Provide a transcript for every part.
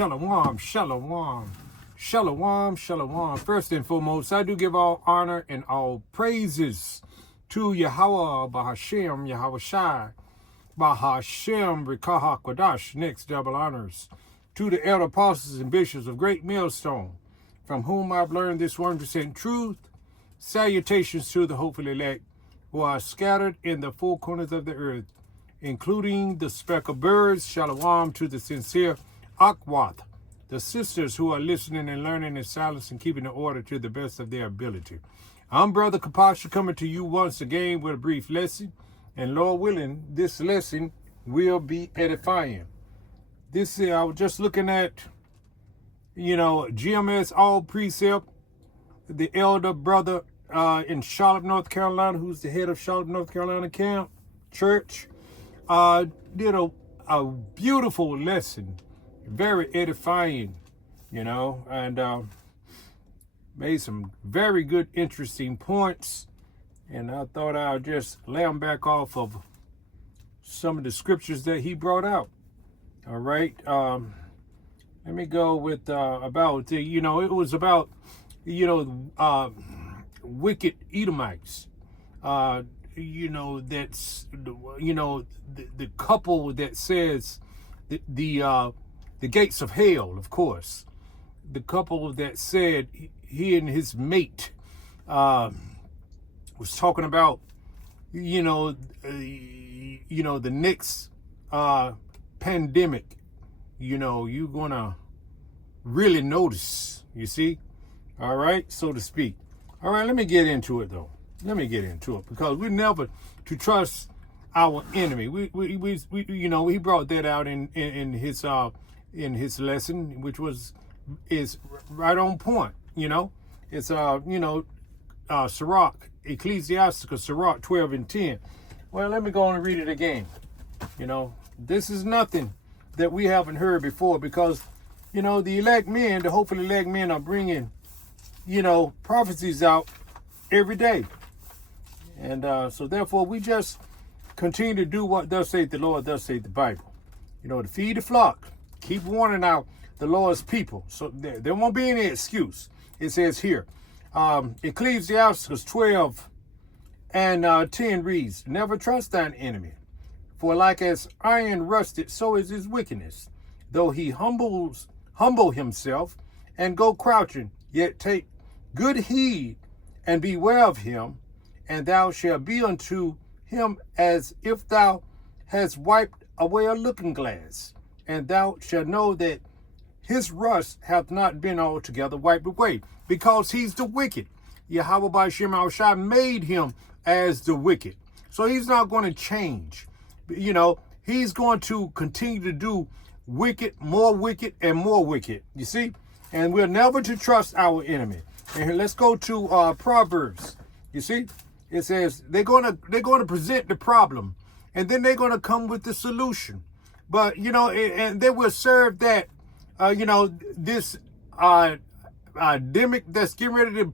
Shalom, shalom, shalom, shalom. First and foremost, I do give all honor and all praises to Yahweh, Bahashem, Yahweh Shai, Bahashem, Rikaha Kodash. Next, double honors to the elder apostles and bishops of Great Millstone, from whom I've learned this 100% truth. Salutations to the hopeful elect who are scattered in the four corners of the earth, including the speckled birds. Shalom to the sincere Akwath, the sisters who are listening and learning in silence and keeping the order to the best of their ability. I'm Brother Kapasha coming to you once again with a brief lesson, and Lord willing, this lesson will be edifying. I was just looking at, GMS All Precept, the elder brother in Charlotte, North Carolina, who's the head of Charlotte, North Carolina Camp Church, did a beautiful lesson, very edifying, and made some very good, interesting points. And I thought I'll just lay them back off of some of the scriptures that he brought out. All right. Let me go with it was about, wicked Edomites. That's, the couple that says the gates of hell, of course. The couple that said he and his mate was talking about, the next pandemic, you're gonna really notice, you see, all right, so to speak. All right, let me get into it though. Let me get into it, because we're never to trust our enemy. He brought that out in his lesson, which is right on point. It's Sirach, Ecclesiasticus, Sirach 12 and 10. Well, let me go on and read it again. This is nothing that we haven't heard before, because the elect men, the hopefully elect men, are bringing prophecies out every day. And so therefore we just continue to do what thus saith the Lord, thus saith the Bible. To feed the flock, keep warning out the Lord's people. So there won't be any excuse. It says here, Ecclesiasticus 12 and 10 reads, never trust thine enemy, for like as iron rusted, so is his wickedness. Though he humble himself and go crouching, yet take good heed and beware of him, and thou shalt be unto him as if thou hast wiped away a looking glass, and thou shalt know that his rust hath not been altogether wiped away, because he's the wicked. Yahweh Ba'ashem Al-Shai made him as the wicked. So he's not going to change. He's going to continue to do wicked, and more wicked. You see? And we're never to trust our enemy. And here, let's go to Proverbs. You see? It says they're going to present the problem, and then they're going to come with the solution. But, and they will serve that, this pandemic that's getting ready to,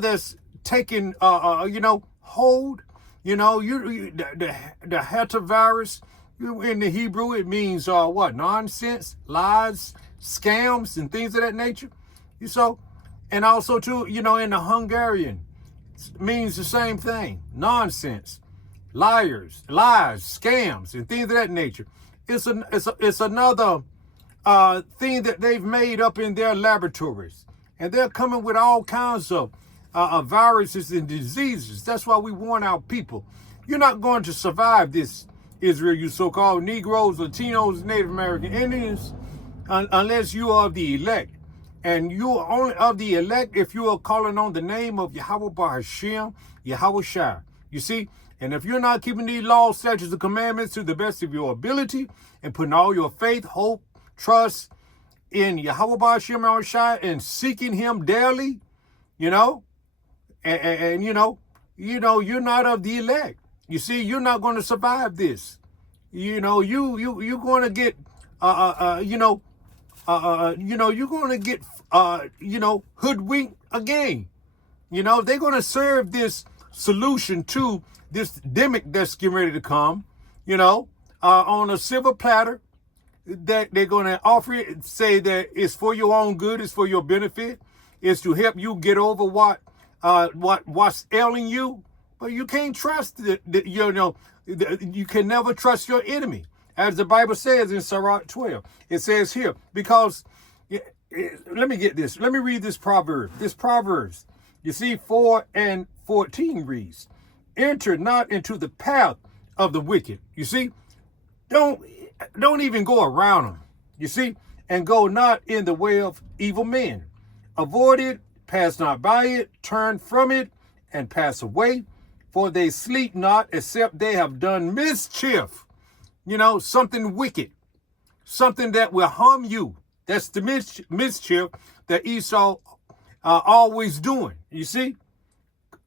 that's taking, hold. The hantavirus, in the Hebrew, it means what? Nonsense, lies, scams, and things of that nature. And also too, in the Hungarian, it means the same thing. Nonsense, lies, scams, and things of that nature. It's another thing that they've made up in their laboratories, and they're coming with all kinds of viruses and diseases. That's why we warn our people. You're not going to survive this, Israel, you so-called Negroes, Latinos, Native American Indians, unless you are of the elect. And you are only of the elect if you are calling on the name of Yahweh Bahashem, Yahweh Shai. You see? And if you're not keeping these laws, statutes, and commandments to the best of your ability, and putting all your faith, hope, trust in Yahweh Bahashem Yahweh Shai, and seeking him daily, you're not of the elect. You see, you're not going to survive this. You're going to get you're going to get hoodwinked again. They're going to serve this solution to this demic that's getting ready to come, on a silver platter, that they're going to offer it, say that it's for your own good, it's for your benefit, it's to help you get over what's ailing you. But you can't trust you can never trust your enemy. As the Bible says in Sirach 12, it says here, because let me get this. Let me read this proverb. This Proverbs, you see, 4:14 reads, enter not into the path of the wicked. You see, don't even go around them. You see, and go not in the way of evil men. Avoid it, pass not by it, turn from it, and pass away. For they sleep not, except they have done mischief. Something wicked, something that will harm you. That's the mischief that Esau always doing. You see,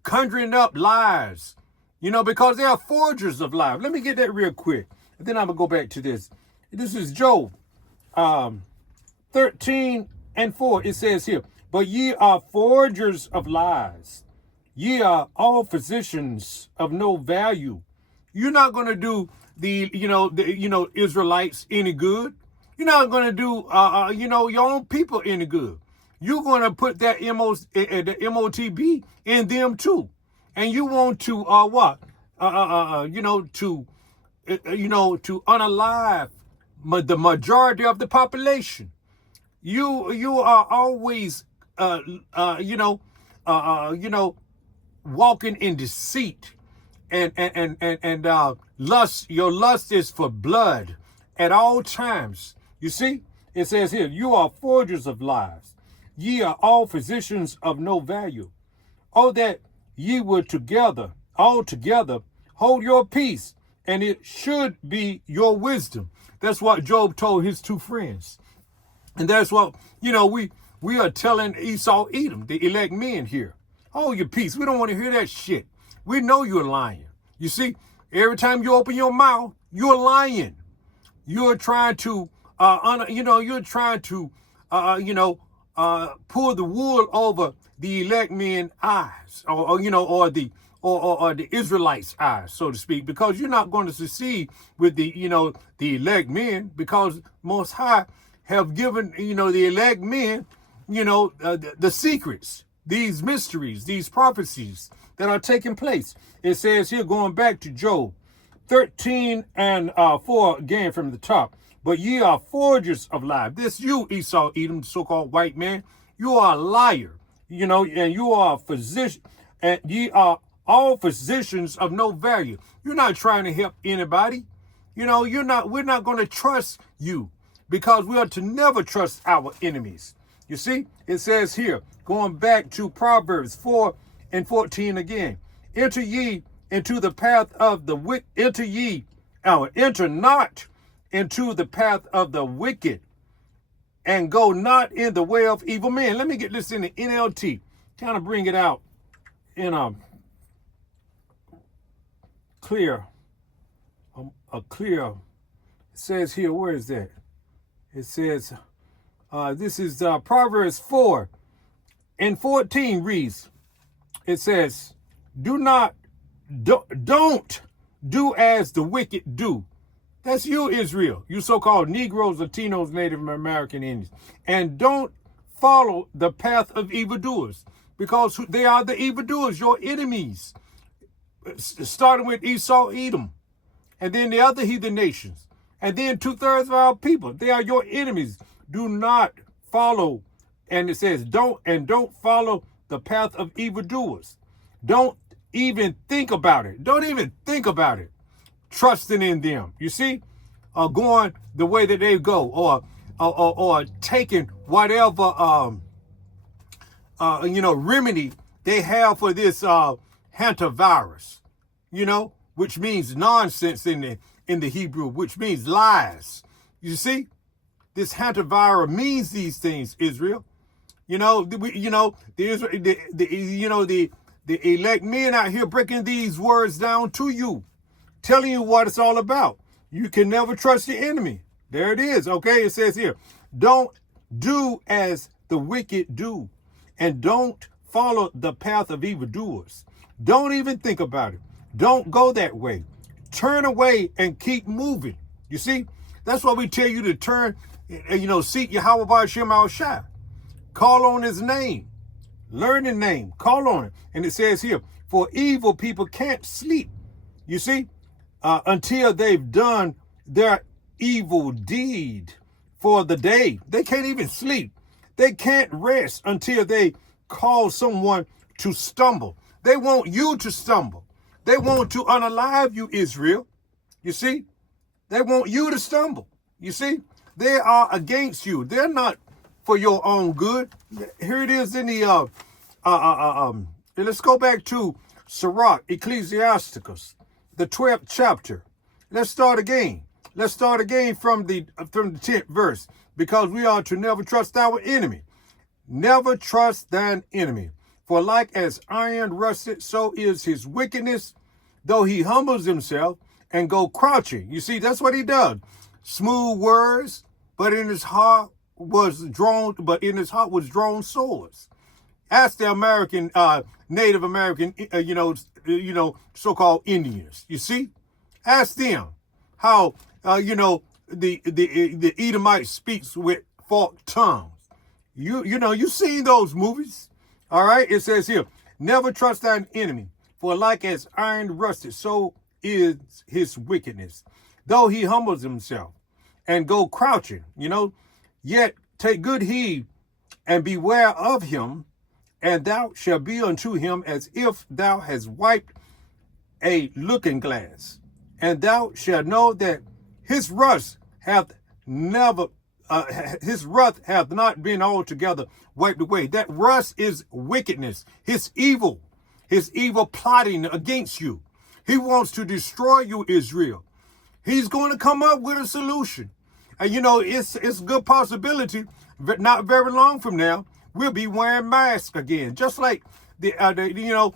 conjuring up lies, because they are forgers of lies. Let me get that real quick. And then I'm going to go back to this. This is Job 13:4. It says here, but ye are forgers of lies. Ye are all physicians of no value. You're not going to do the Israelites any good. You're not going to do, your own people any good. You're going to put that the MOTB in them too. And you want to, to unalive the majority of the population. You are always, walking in deceit and lust. Your lust is for blood at all times. You see, it says here, you are forgers of lies. Ye are all physicians of no value. Oh, that ye would all together, hold your peace, and it should be your wisdom. That's what Job told his two friends. And that's what, we are telling Esau, Edom, the elect men here. Hold your peace. We don't want to hear that shit. We know you're lying. You see, every time you open your mouth, you're lying. You're trying to, pull the wool over the elect men's eyes, or the Israelites' eyes, so to speak, because you're not going to succeed with the elect men, because Most High have given, the elect men, the secrets, these mysteries, these prophecies that are taking place. It says here, going back to Job 13:4 again from the top, but ye are forgers of lies. This you, Esau, Edom, so-called white man, you are a liar, and you are a physician, and ye are all physicians of no value. You're not trying to help anybody. We're not going to trust you, because we are to never trust our enemies. You see, it says here, going back to Proverbs 4:14 again, enter ye into the path of the wicked, enter not into the path of the wicked, and go not in the way of evil men. Let me get this in the NLT, kind of bring it out in a clear, it says here, where is that? It says, this is Proverbs 4:14 reads, it says, don't do as the wicked do. That's you, Israel, you so-called Negroes, Latinos, Native American Indians. And don't follow the path of evildoers, because they are the evildoers, your enemies, starting with Esau, Edom, and then the other heathen nations, and then 2/3 of our people. They are your enemies. Do not follow, and it says don't follow the path of evildoers. Don't even think about it. Don't even think about it. Trusting in them, you see, or going the way that they go, or taking whatever remedy they have for this hantavirus, which means nonsense in the Hebrew, which means lies. You see, this hantavirus means these things, Israel. The elect men out here breaking these words down to you, telling you what it's all about. You can never trust your enemy. There it is. Okay, it says here, don't do as the wicked do, and don't follow the path of evildoers. Don't even think about it. Don't go that way. Turn away and keep moving. You see, That's why we tell you to turn, seek Yahweh Ba'Shem Al Shai. Call on his name. Learn the name. Call on it. And it says here, for evil people can't sleep. You see, until they've done their evil deed for the day. They can't even sleep. They can't rest until they cause someone to stumble. They want you to stumble. They want to unalive you, Israel. You see, they want you to stumble. You see, they are against you. They're not for your own good. Here it is in the, let's go back to Sirach, Ecclesiasticus, the 12th chapter. Let's start again. Let's start again from the 10th verse, because we are to never trust our enemy. Never trust thine enemy. For like as iron rusted, so is his wickedness, though he humbles himself and go crouching. You see, that's what he does. Smooth words, but in his heart was drawn swords. Ask the American, Native American, so-called Indians. You see, ask them how, the Edomite speaks with forked tongues. You've seen those movies. All right. It says here, never trust thine enemy, for like as iron rusted, so is his wickedness. Though he humbles himself and go crouching, yet take good heed and beware of him, and thou shalt be unto him as if thou hast wiped a looking glass. And thou shalt know that his wrath hath not been altogether wiped away. That wrath is wickedness, his evil plotting against you. He wants to destroy you, Israel. He's going to come up with a solution. And it's a good possibility, but not very long from now, we'll be wearing masks again, just like the elder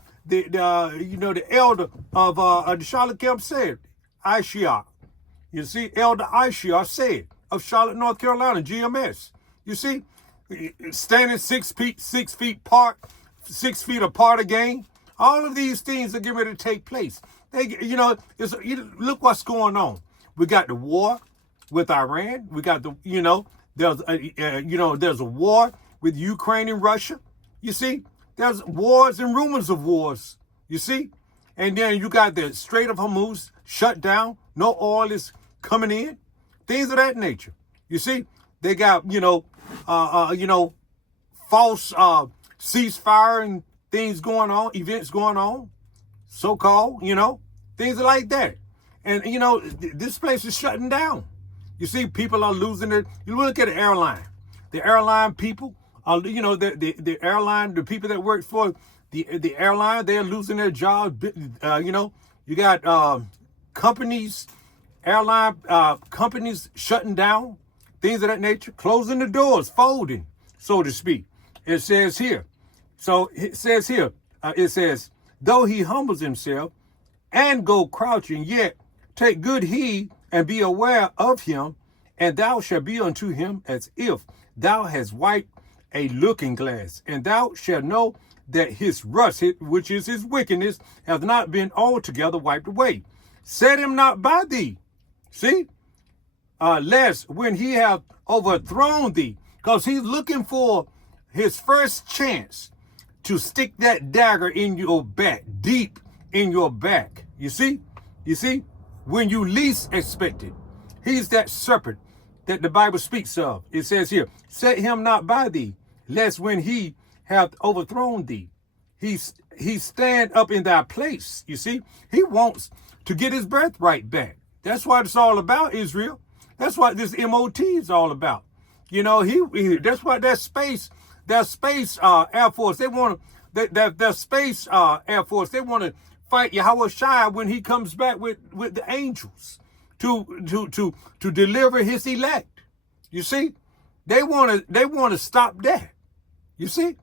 of the Charlotte Camp said, Aisha. You see, Elder Aisha said of Charlotte, North Carolina, GMS. You see, standing 6 feet apart, 6 feet apart again. All of these things are getting ready to take place. Look what's going on. We got the war with Iran. We got there's a war with Ukraine and Russia. You see, there's wars and rumors of wars. You see, and then you got the Strait of Hormuz shut down. No oil is coming in. Things of that nature. You see, they got false ceasefire and things going on, events going on, so-called, things like that. And, this place is shutting down. You see, people are losing it. You look at the airline. The airline people, the airline, the people that work for the airline, they're losing their jobs. You got companies, airline companies shutting down, things of that nature, closing the doors, folding, so to speak. It says here. So it says here, though he humbles himself and go crouching, yet take good heed and be aware of him, and thou shalt be unto him as if thou hast wiped a looking glass, and thou shalt know that his rust, which is his wickedness, hath not been altogether wiped away. Set him not by thee. See? Lest when he hath overthrown thee, because he's looking for his first chance to stick that dagger in your back, deep in your back. You see? When you least expect it. He's that serpent that the Bible speaks of. It says here, set him not by thee, lest when he hath overthrown thee, he stand up in thy place. You see, he wants to get his birthright back. That's what it's all about, Israel. That's what this MOT is all about. That's what that space Air Force, they want to, that space Air Force, they want to fight Yahweh Shai when he comes back with the angels to deliver his elect. You see, they want to stop that. You see,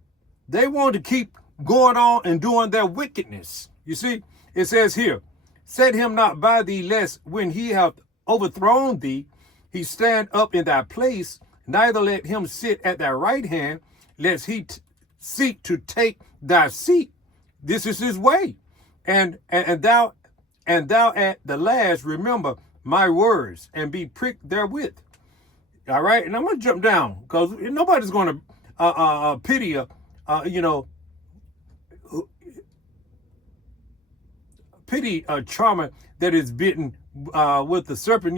they want to keep going on and doing their wickedness. You see, it says here, set him not by thee, lest when he hath overthrown thee, he stand up in thy place. Neither let him sit at thy right hand, lest he seek to take thy seat. This is his way. And thou at the last remember my words and be pricked therewith. All right, and I'm gonna jump down because nobody's gonna pity a charmer that is bitten with the serpent.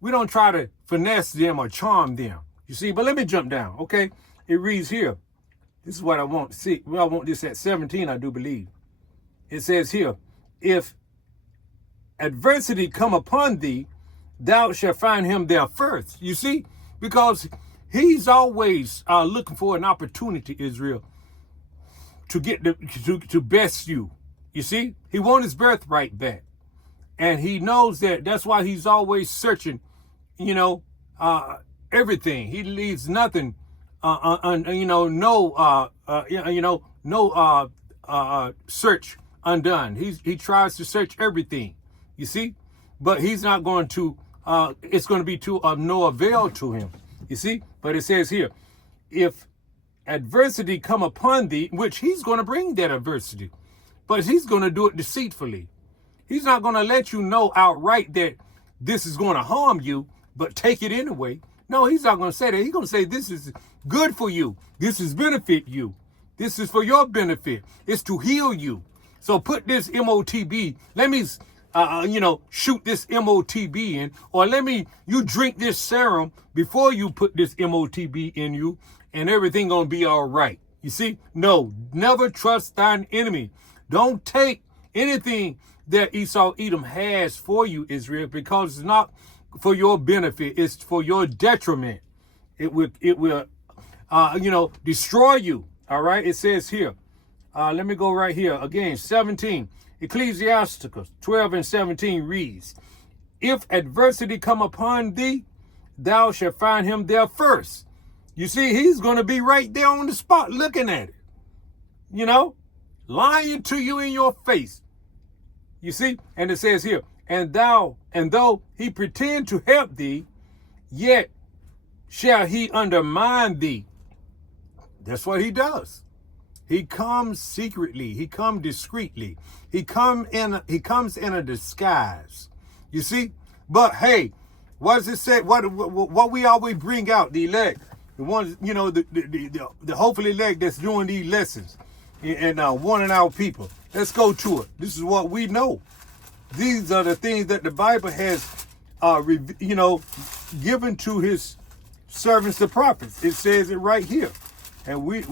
We don't try to finesse them or charm them. You see, but let me jump down. Okay, it reads here. This is what I want to see. Well, I want this at 17, I do believe. It says here, if adversity come upon thee, thou shalt find him there first. You see, because he's always looking for an opportunity, Israel, to get to best you. You see, he wants his birthright back, and he knows that's why he's always searching. Everything. He leaves nothing. No search undone. He tries to search everything. You see, but he's not going to. It's going to be of no avail to him. You see, but it says here, if adversity come upon thee, which he's going to bring that adversity, but he's going to do it deceitfully. He's not going to let you know outright that this is going to harm you, but take it anyway. No, he's not going to say that. He's going to say this is good for you. This is benefit you. This is for your benefit. It's to heal you. So put this MOTB. Let me, shoot this MOTB in, or you drink this serum before you put this MOTB in you, and everything going to be all right. You see? No, never trust thine enemy. Don't take anything that Esau Edom has for you, Israel, because it's not for your benefit. It's for your detriment. It will destroy you. All right. It says here, let me go right here again. 17, Ecclesiasticus 12 and 17 reads, if adversity come upon thee, thou shalt find him there first. You see, he's going to be right there on the spot looking at it, lying to you in your face. You see, and it says here, and though he pretend to help thee, yet shall he undermine thee. That's what he does. He comes secretly. He comes discreetly. He comes in a disguise. You see? But hey, what does it say? What we always bring out, the elect, the ones, the hopefully elect that's doing these lessons and warning our people. Let's go to it. This is what we know. These are the things that the Bible has, given to his servants, the prophets. It says it right here, and we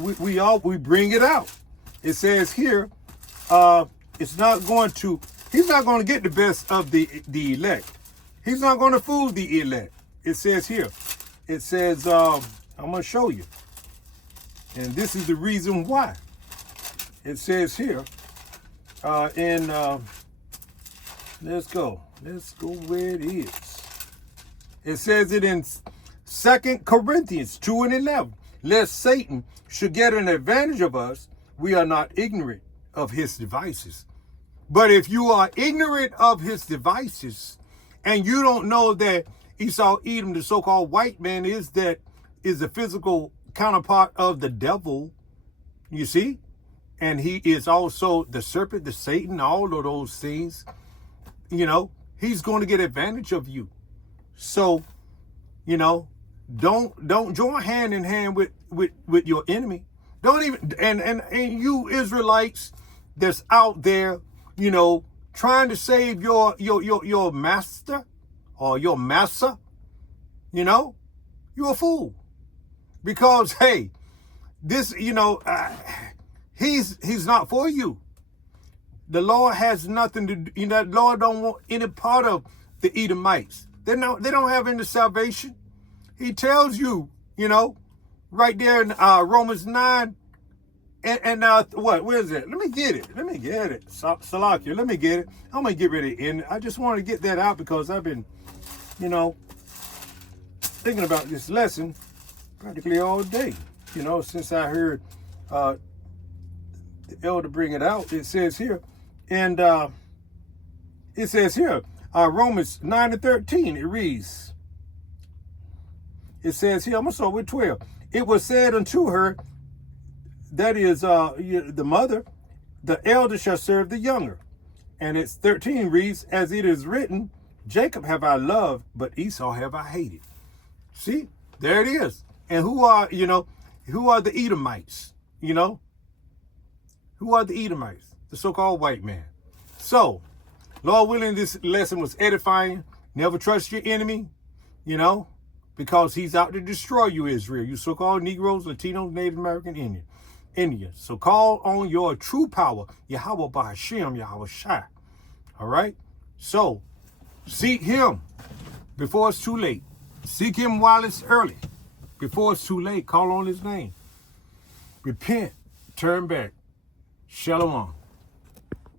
bring it out. It says here, he's not going to get the best of the elect. He's not going to fool the elect. It says here, I'm going to show you, and this is the reason why. It says here, let's go where it is. It says it in 2 Corinthians 2 and 11. Lest Satan should get an advantage of us, we are not ignorant of his devices. But if you are ignorant of his devices, and you don't know that Esau Edom, the so-called white man, is the physical counterpart of the devil, you see? And he is also the serpent, the Satan, all of those things. He's going to get advantage of you. So, don't join hand in hand with your enemy. Don't even, and you Israelites that's out there, trying to save your master or your massa, you're a fool. Because, hey, this, he's not for you. The Lord has nothing to do. The Lord don't want any part of the Edomites. They don't have any salvation. He tells you, right there in Romans 9. And where is it? Let me get it. Salakia, let me get it. I'm going to get rid of it. And I just wanted to get that out because I've been, thinking about this lesson practically all day, since I heard the elder bring it out. It says here, and it says here, Romans 9 and 13, it reads, it says here, I'm going to start with 12. It was said unto her, that is the mother, the elder shall serve the younger. And it's 13 reads, as it is written, Jacob have I loved, but Esau have I hated. See, there it is. And who are the Edomites? Who are the Edomites? The so-called white man. So, Lord willing, this lesson was edifying. Never trust your enemy, because he's out to destroy you, Israel. You so-called Negroes, Latinos, Native American, Indians. So call on your true power, Yahweh Ba'Hashem, Yahweh Shai. All right? So, seek him before it's too late. Seek him while it's early. Before it's too late, call on his name. Repent, turn back. Shalom.